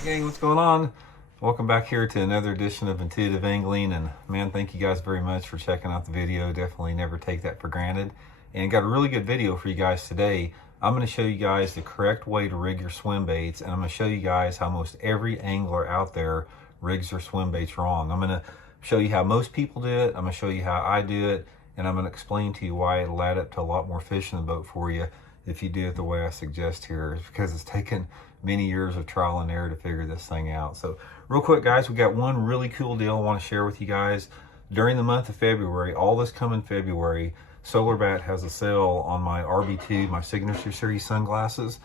Hey gang, what's going on? Welcome back here to another edition of Intuitive Angling, and man, thank you guys very much for checking out the video. Definitely never take that for granted. And got a really good video for you guys today. I'm going to show you guys the correct way to rig your swim baits, and I'm going to show you guys how most every angler out there rigs their swim baits wrong. I'm going to show you how most people do it, I'm going to show you how I do it, and I'm going to explain to you why it'll add up to a lot more fish in the boat for you if you do it the way I suggest here. It's because it's taken many years of trial and error to figure this thing out. So real quick guys, we got one really cool deal I want to share with you guys. During the month of February, all this coming February, Swimbaits has a sale on my RB2, my Signature Series sunglasses.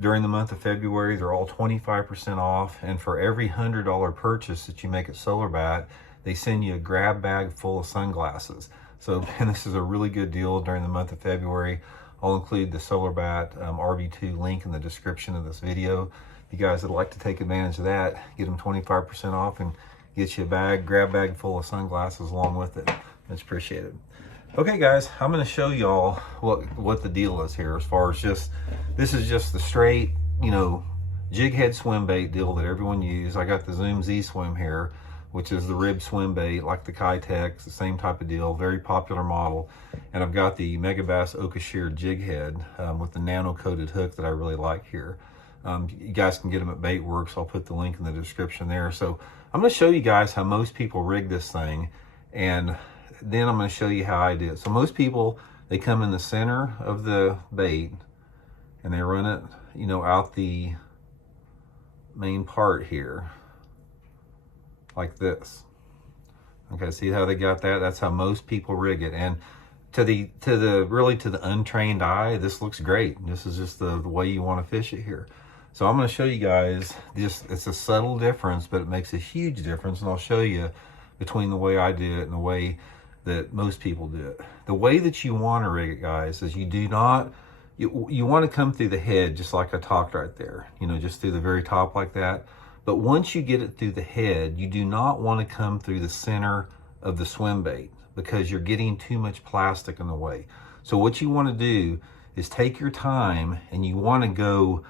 During the month of February, they're all 25% off, and for every $100 purchase that you make at Swimbaits, they send you a grab bag full of sunglasses. So man, this is a really good deal during the month of February. I'll include the Swimbaits RB2 link in the description of this video. If you guys would like to take advantage of that, get them 25% off and get you a grab bag full of sunglasses along with it. Much appreciated. Okay guys, I'm going to show y'all what the deal is here as far as this is just the straight, jig head swim bait deal that everyone uses. I got the Zoom Z Swim here, which is the rib swim bait, like the Kitex, the same type of deal, very popular model. And I've got the Megabass Oka Shear jig head with the nano coated hook that I really like here. You guys can get them at Baitworks. I'll put the link in the description there. So I'm going to show you guys how most people rig this thing, and then I'm going to show you how I do it. So most people, they come in the center of the bait and they run it, out the main part here, like this. Okay, see how they got that? That's how most people rig it. And to the untrained eye, this looks great. This is just the way you want to fish it here. So I'm going to show you guys it's a subtle difference, but it makes a huge difference, and I'll show you between the way I do it and the way that most people do it. The way that you want to rig it, guys, is you want to come through the head, just like I talked right there, just through the very top like that. But once you get it through the head, you do not want to come through the center of the swim bait, because you're getting too much plastic in the way. So what you want to do is take your time, and you want to go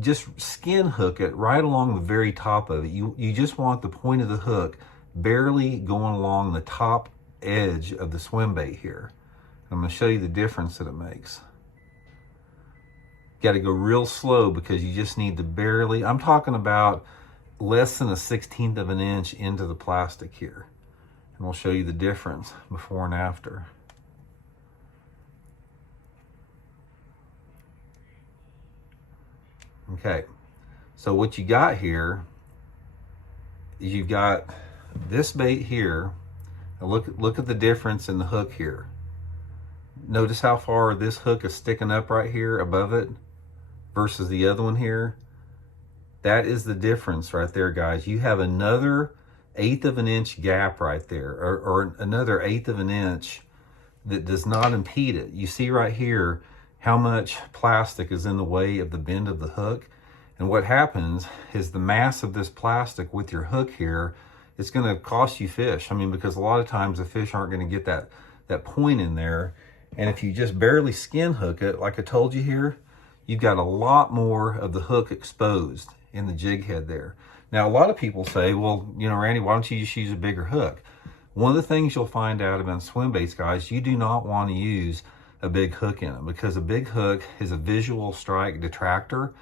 just skin hook it right along the very top of it. You just want the point of the hook barely going along the top edge of the swim bait here. I'm going to show you the difference that it makes. Got to go real slow, because you just need to barely, I'm talking about less than a 1/16 of an inch into the plastic here. And I'll show you the difference before and after. Okay, so what you got here is you've got this bait here. Now look at the difference in the hook here. Notice how far this hook is sticking up right here above it versus the other one here. That is the difference right there, guys. You have another 1/8 of an inch gap right there, or another 1/8 of an inch that does not impede it. You see right here how much plastic is in the way of the bend of the hook. And what happens is the mass of this plastic with your hook here, it's going to cost you fish. I mean, because a lot of times the fish aren't going to get that point in there. And if you just barely skin hook it, like I told you here, you've got a lot more of the hook exposed in the jig head there. Now, a lot of people say, well, Randy, why don't you just use a bigger hook? One of the things you'll find out about swim baits, guys, you do not want to use a big hook in them, because a big hook is a visual strike detractor.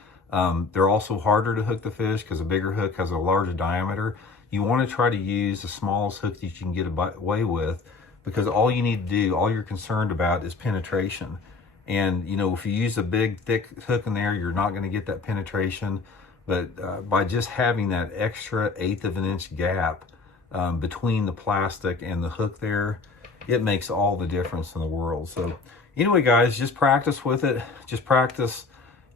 They're also harder to hook the fish because a bigger hook has a larger diameter. You want to try to use the smallest hook that you can get away with, because all you need to do, all you're concerned about, is penetration. And if you use a big thick hook in there, you're not going to get that penetration. But by just having that extra 1/8 of an inch gap between the plastic and the hook there, it makes all the difference in the world. So anyway, guys, just practice with it. Just practice,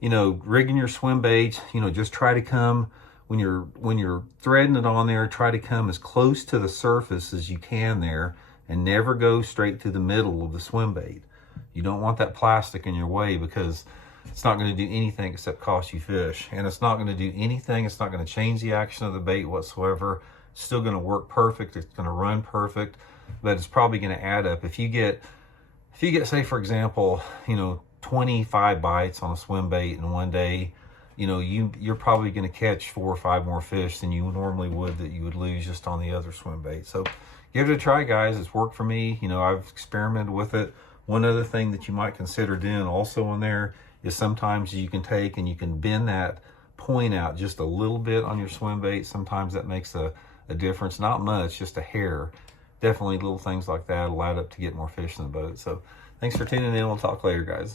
rigging your swim bait. Just try to come, when you're threading it on there, try to come as close to the surface as you can there, and never go straight to the middle of the swim bait. You don't want that plastic in your way, because it's not going to do anything except cost you fish. And it's not going to do anything. It's not going to change the action of the bait whatsoever. It's still going to work perfect. It's going to run perfect, but it's probably going to add up. If you get, say, for example, 25 bites on a swim bait in one day, you know, you're probably going to catch 4 or 5 more fish than you normally would that you would lose just on the other swim bait. So give it a try, guys. It's worked for me. You know, I've experimented with it. One other thing that you might consider doing also in there is sometimes you can take and you can bend that point out just a little bit on your swim bait. Sometimes that makes a difference. Not much, just a hair. Definitely little things like that will add up to get more fish in the boat. So thanks for tuning in. We'll talk later, guys.